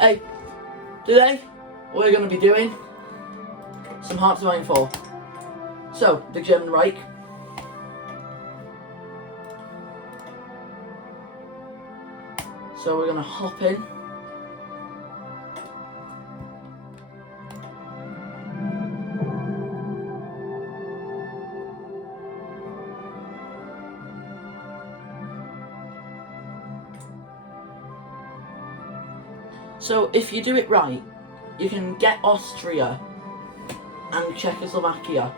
Hey, today we're going to be doing some Hearts of Iron 4. So, the German Reich. So we're going to hop in. So if you do it right, you can get Austria and Czechoslovakia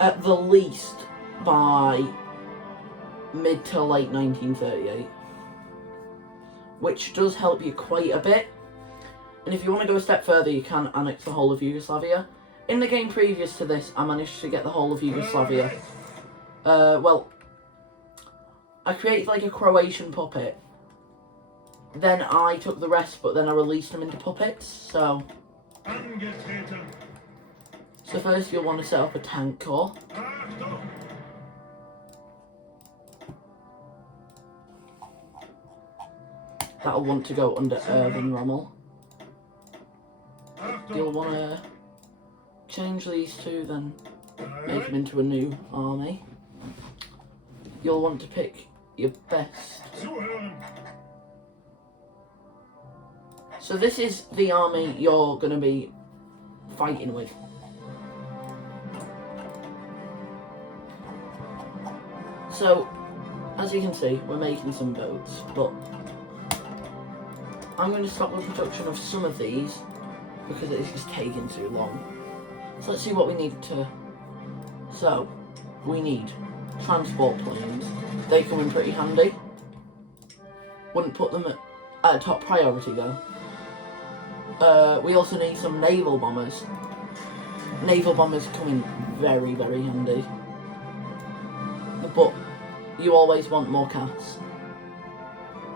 at the least by mid to late 1938, which does help you quite a bit. And if you want to go a step further, you can annex the whole of Yugoslavia. In the game previous to this, I managed to get the whole of Yugoslavia. Well, I created like a Croatian puppet. Then I took the rest, but then I released them into puppets, so first you'll want to set up a tank corps. That'll want to go under Irvin Rommel. You'll want to change these two, then make them into a new army. You'll want to pick your best. So this is the army you're going to be fighting with. So, as you can see, we're making some boats, but I'm going to stop the production of some of these because it's just taking too long. So let's see what we need to... So, we need transport planes. They come in pretty handy. Wouldn't put them at a top priority though. We also need some naval bombers. Naval bombers come in very, very handy. But you always want more cats.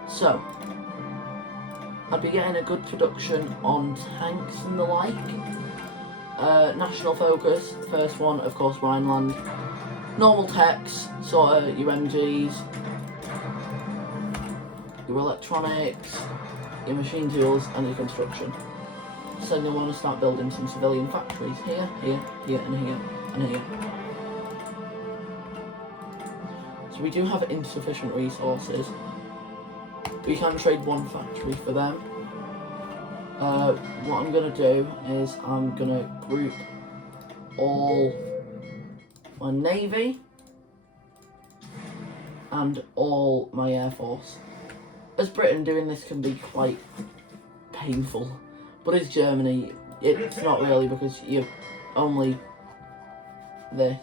So, I'd be getting a good production on tanks and the like. National focus, first one, of course, Rhineland. Normal techs, sort of your MGs, your electronics, your machine tools, and your construction. So you'll want to start building some civilian factories here, here, here, and here, and here. So we do have insufficient resources. We can trade one factory for them. What I'm going to do is I'm going to group all my navy and all my air force. As Britain, doing this can be quite painful, but as Germany, it's not really, because you're only this.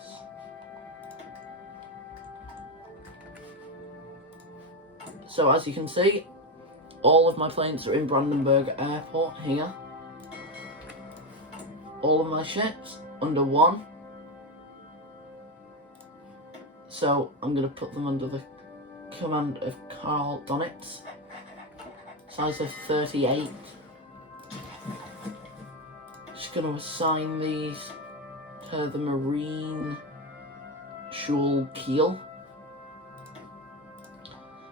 So as you can see, all of my planes are in Brandenburg Airport here. All of my ships under one. So I'm going to put them under the command of Karl Donitz. Size of 38. Just going to assign these to the Marine Schul Kiel.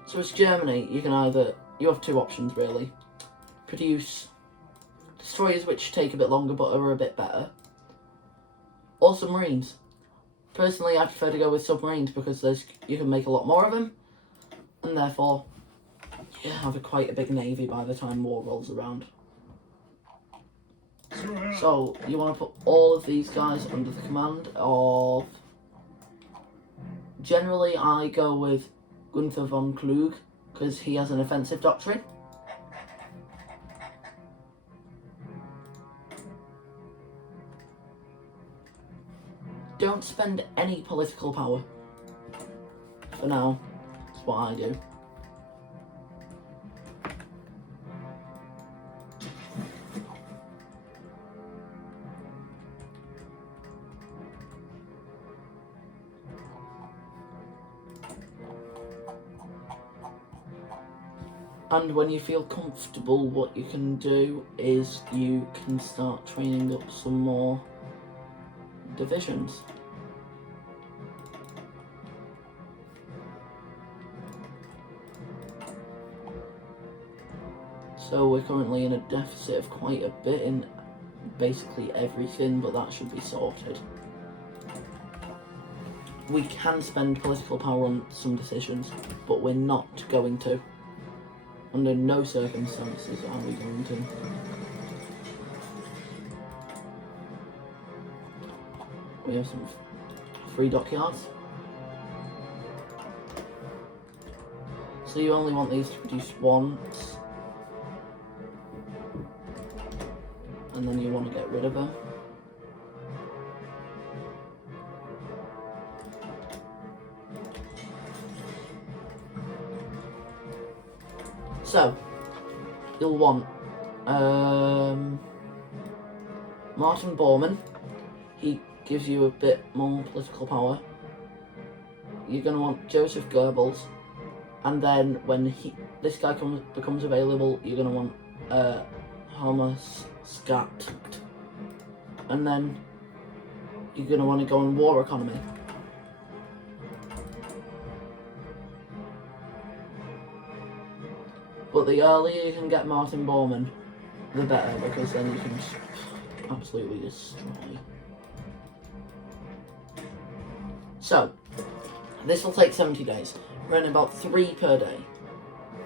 So as Germany, you have two options really. Produce destroyers which take a bit longer but are a bit better, or submarines. Personally, I prefer to go with submarines because you can make a lot more of them, and therefore you have quite a big navy by the time war rolls around. So you want to put all of these guys under the command of... Generally, I go with Gunther von Klug because he has an offensive doctrine. Don't spend any political power. For now, that's what I do. And when you feel comfortable, what you can do is you can start training up some more divisions. So we're currently in a deficit of quite a bit in basically everything, but that should be sorted. We can spend political power on some decisions, but we're not going to. Under no circumstances are we going to. We have some free dockyards. So you only want these to produce once. And then you want to get rid of them. So, you'll want Martin Bormann. He gives you a bit more political power. You're going to want Joseph Goebbels. And then when this guy becomes available, you're going to want Helmut Skat. And then you're going to want to go on war economy. But the earlier you can get Martin Bormann, the better, because then you can absolutely destroy. So, this will take 70 days. We're running about 3 per day.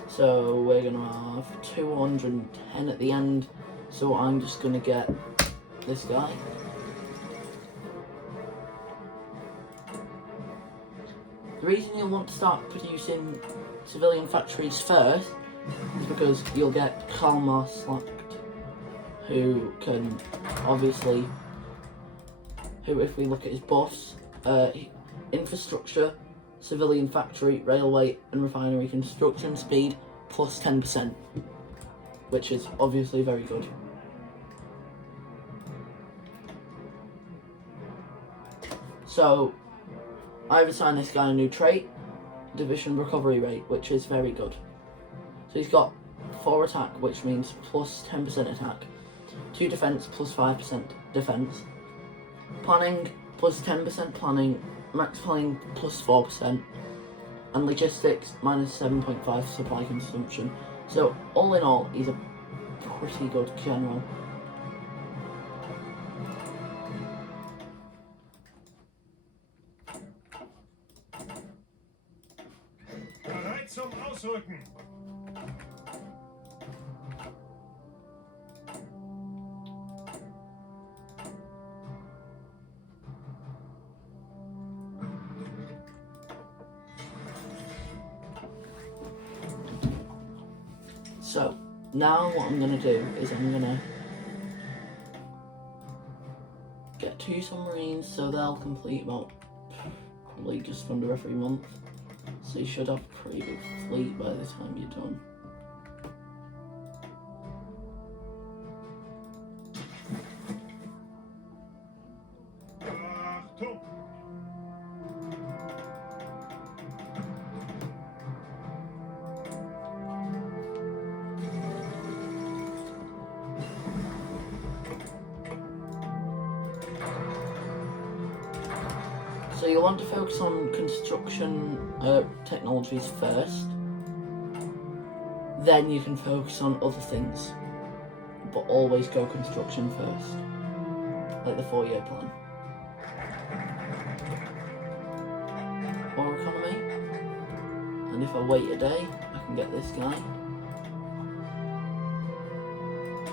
So we're going to have 210 at the end. So I'm just going to get this guy. The reason you'll want to start producing civilian factories first is because you'll get Kalmar Slakt, who can obviously, if we look at his buffs, infrastructure, civilian factory, railway and refinery construction speed plus 10%, which is obviously very good. So I've assigned this guy a new trait, division recovery rate, which is very good. So he's got 4 attack, which means plus 10% attack, 2 defense plus 5% defense, planning plus 10% planning, max planning plus 4%, and logistics minus 7.5 supply consumption. So all in all, he's a pretty good general. Bereit zum Ausrücken. So, now what I'm going to do is I'm going to get 2 submarines, so they'll complete about probably just under every month. So you should have a pretty big fleet by the time you're done. Achtung! So you'll want to focus on construction technologies first, then you can focus on other things, but always go construction first, like the 4-year plan. War economy, and if I wait a day, I can get this guy.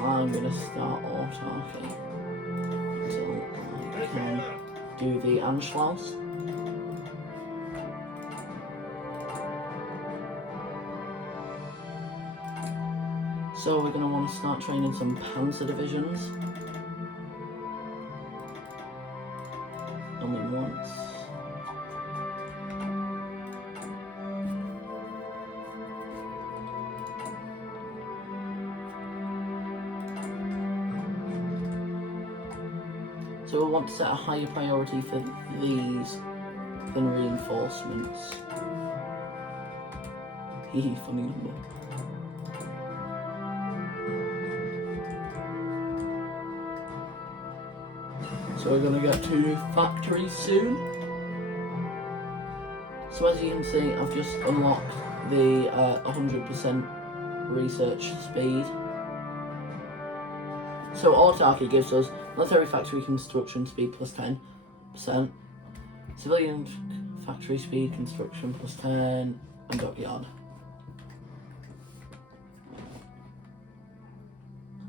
I'm going to start autarky until I can do the Anschluss. So we're going to want to start training some panzer divisions. Only once. So we'll want to set a higher priority for these than reinforcements. Hehe, funny number. So we're going to get 2 factories soon. So as you can see, I've just unlocked the 100% research speed. So autarky gives us military factory construction speed plus 10%, civilian factory speed construction plus 10, and dockyard.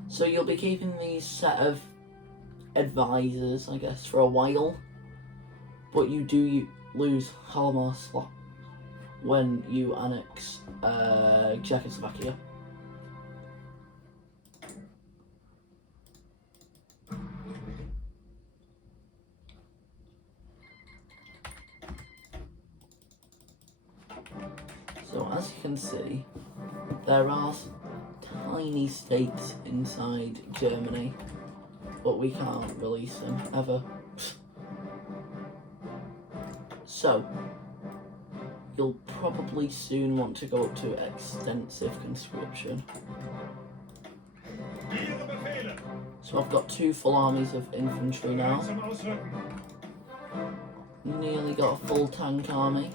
So you'll be keeping these set of advisors, I guess, for a while, but you do lose Halmar slot when you annex Czechoslovakia. So as you can see, there are tiny states inside Germany, but we can't release them ever. So you'll probably soon want to go up to extensive conscription. So I've got 2 full armies of infantry now. Nearly got a full tank army.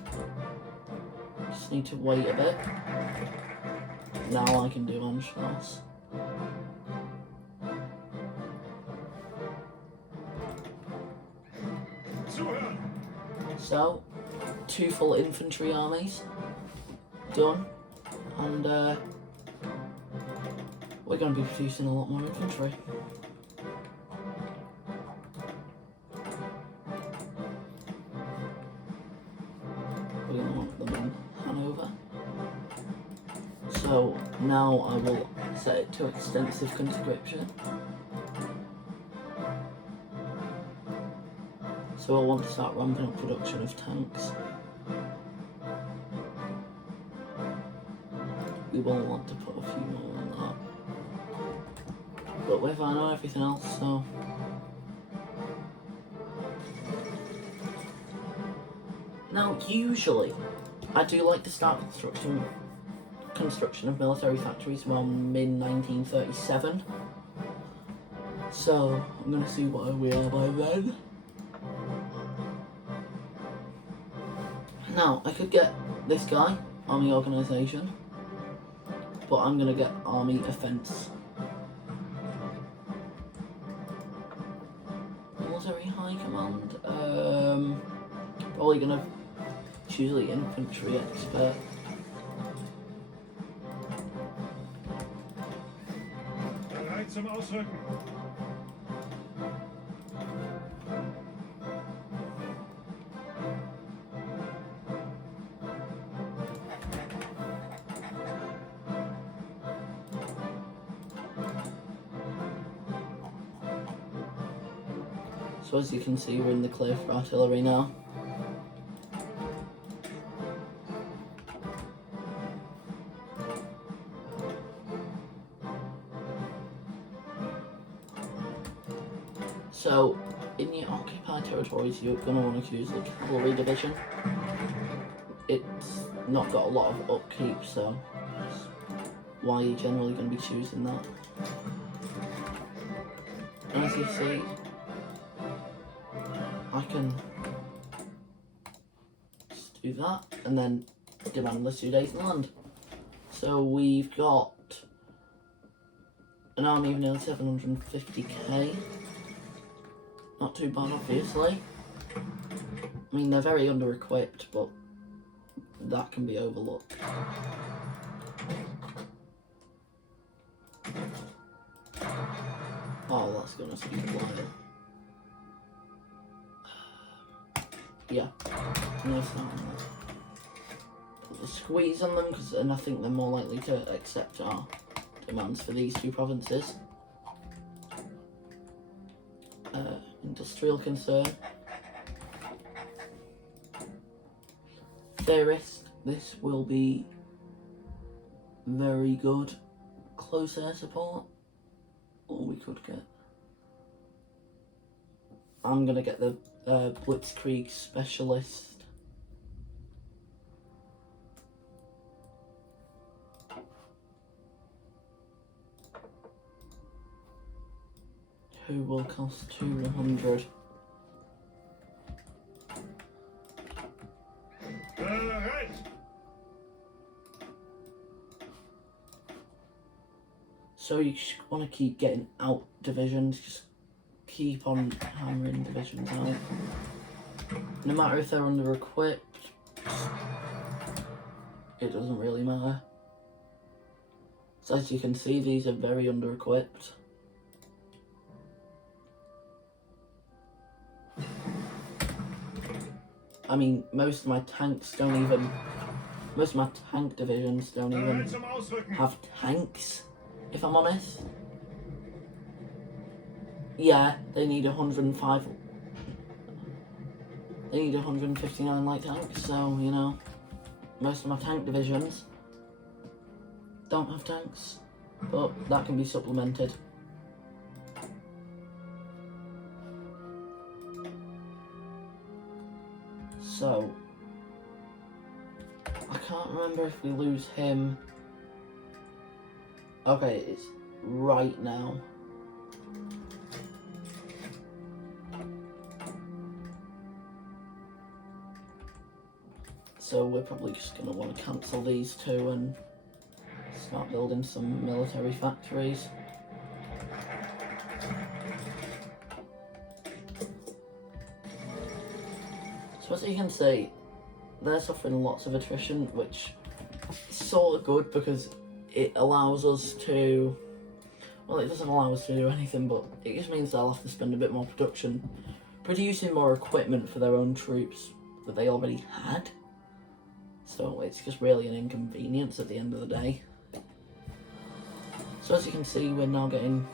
Just need to wait a bit. Now I can do Anschluss. So, 2 full infantry armies done, and we're going to be producing a lot more infantry. We're going to want them in Hanover. So now I will set it to extensive conscription. So I want to start ramping up production of tanks. We will want to put a few more on that. But we're fine on everything else, so... Now, usually, I do like to start construction of military factories around mid-1937. So, I'm going to see where we are by then. Now, I could get this guy, Army Organisation, but I'm going to get Army Offence. Military High Command, probably going to choose the Infantry Expert. Bereit zum Ausrücken. So as you can see, we're in the clear for artillery now. So, in your occupied territories, you're going to want to choose the cavalry division. It's not got a lot of upkeep, so that's why you're generally going to be choosing that. And as you see, I can just do that and then demand the 2 days in land. So we've got an army of nearly 750k. Not too bad, obviously. I mean, they're very under-equipped, but that can be overlooked. Oh, that's gonna take a while. Yeah, no sound on that. Put the squeeze on them, because I think they're more likely to accept our demands for these 2 provinces. Industrial concern. Theorist, this will be very good. Close air support, or we could get... I'm gonna get the Blitzkrieg specialist. Who will cost 200. Bereit. So you just want to keep getting out divisions, just keep on hammering divisions out. No matter if they're under equipped, it doesn't really matter. So as you can see, these are very under equipped. I mean, most of my tank divisions don't even have tanks, if I'm honest. Yeah, they need 105. They need 159 light tanks, so, you know, most of my tank divisions don't have tanks, but that can be supplemented. So, I can't remember if we lose him. Okay, it's right now. So we're probably just going to want to cancel these two and start building some military factories. So as you can see, they're suffering lots of attrition, which is sort of good because it allows us to, well, it doesn't allow us to do anything, but it just means they'll have to spend a bit more production producing more equipment for their own troops that they already had. So it's just really an inconvenience at the end of the day. So as you can see, we're now getting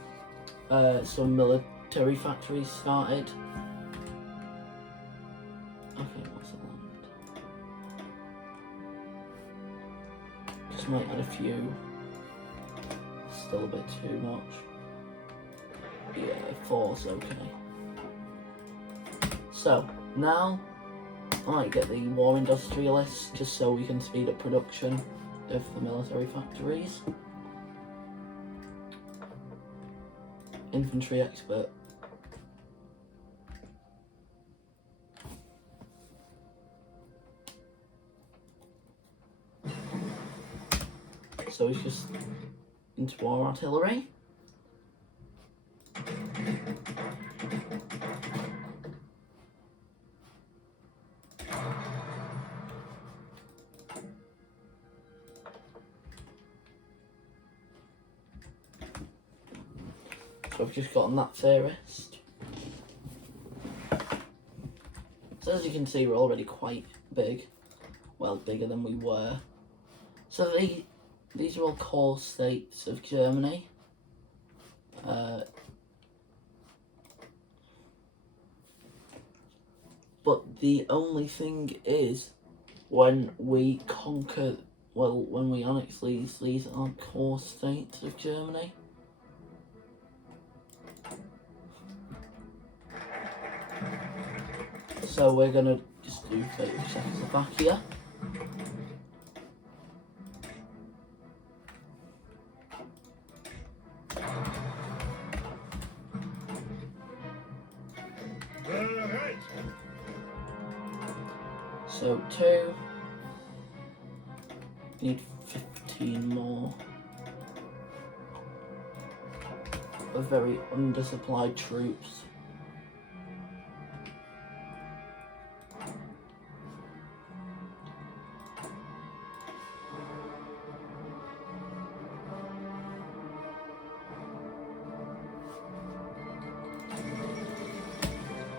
some military factories started. Okay, what's the land? Just might add a few. Still a bit too much. Yeah, 4's okay. So, now I might get the war industrialist just so we can speed up production of the military factories. Infantry expert. So it's just into our artillery. So I've just gotten that theorist. So as you can see, we're already quite big. Well, bigger than we were. So these are all core states of Germany. But the only thing is, when we conquer, well, when we annex these are core states of Germany. So we're gonna just do Czechoslovakia. So 2, need 15 more of very undersupplied troops.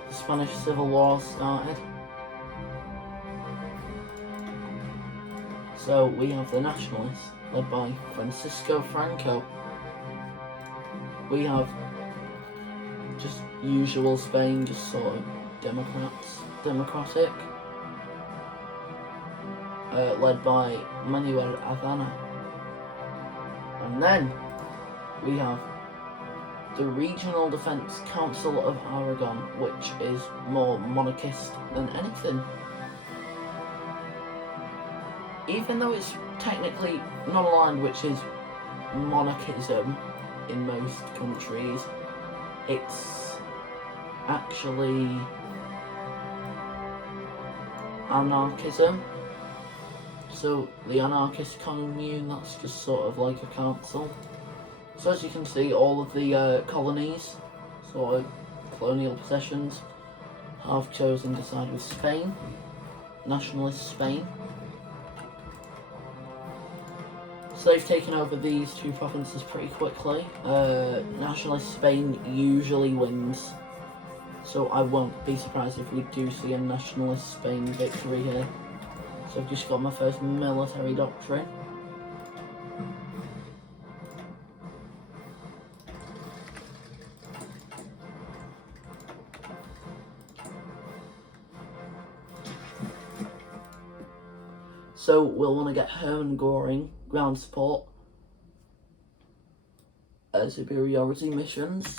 The Spanish Civil War started. So we have the Nationalists, led by Francisco Franco. We have just usual Spain, just sort of democratic, led by Manuel Azana. And then we have the Regional Defence Council of Aragon, which is more monarchist than anything. Even though it's technically non-aligned, which is monarchism in most countries, it's actually anarchism. So the anarchist commune, that's just sort of like a council. So as you can see, all of the colonies, sort of colonial possessions, have chosen to side with Spain, nationalist Spain. So they've taken over these two provinces pretty quickly. Nationalist Spain usually wins, so I won't be surprised if we do see a nationalist Spain victory here. So I've just got my first military doctrine. So we'll want to get Hermann Göring ground support. Superiority missions,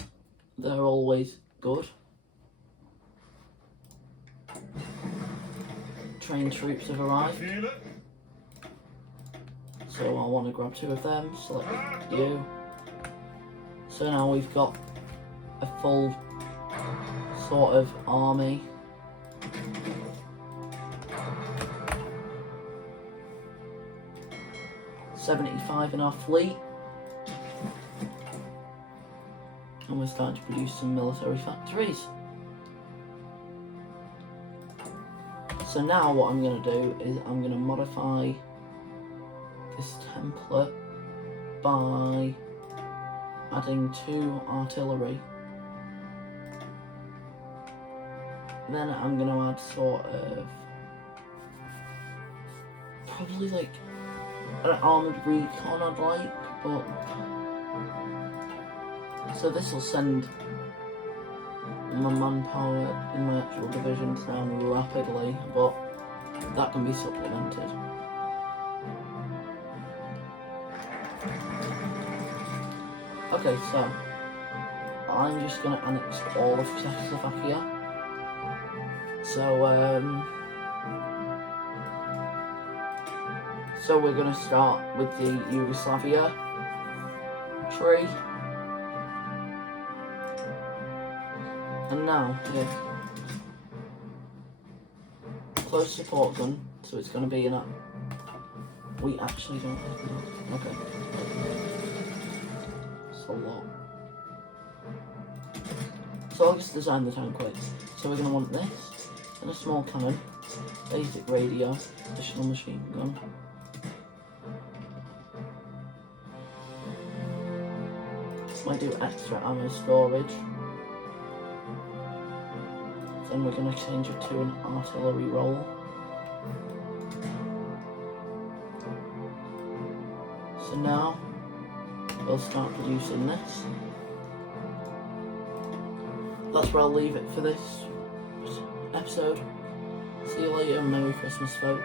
they're always good. Trained troops have arrived. So I want to grab 2 of them, select you. So now we've got a full sort of army. $75 in our fleet. And we're starting to produce some military factories. So now what I'm going to do is I'm going to modify this template by adding 2 artillery. Then I'm going to add sort of probably like an armoured recon I'd like, but so this will send my manpower in my actual divisions down rapidly, but that can be supplemented. Okay, so I'm just going to annex all of Czechoslovakia. So we're going to start with the Yugoslavia tree. And now, here, close support gun, so it's going to be in a... We actually don't have that. Okay. It's a lot. So I'll just design the tank quick. So we're going to want this, and a small cannon, basic radio, additional machine gun. Might do extra ammo storage. Then we're going to change it to an artillery roll. So now we'll start producing this. That's where I'll leave it for this episode. See you later, Merry Christmas, folks.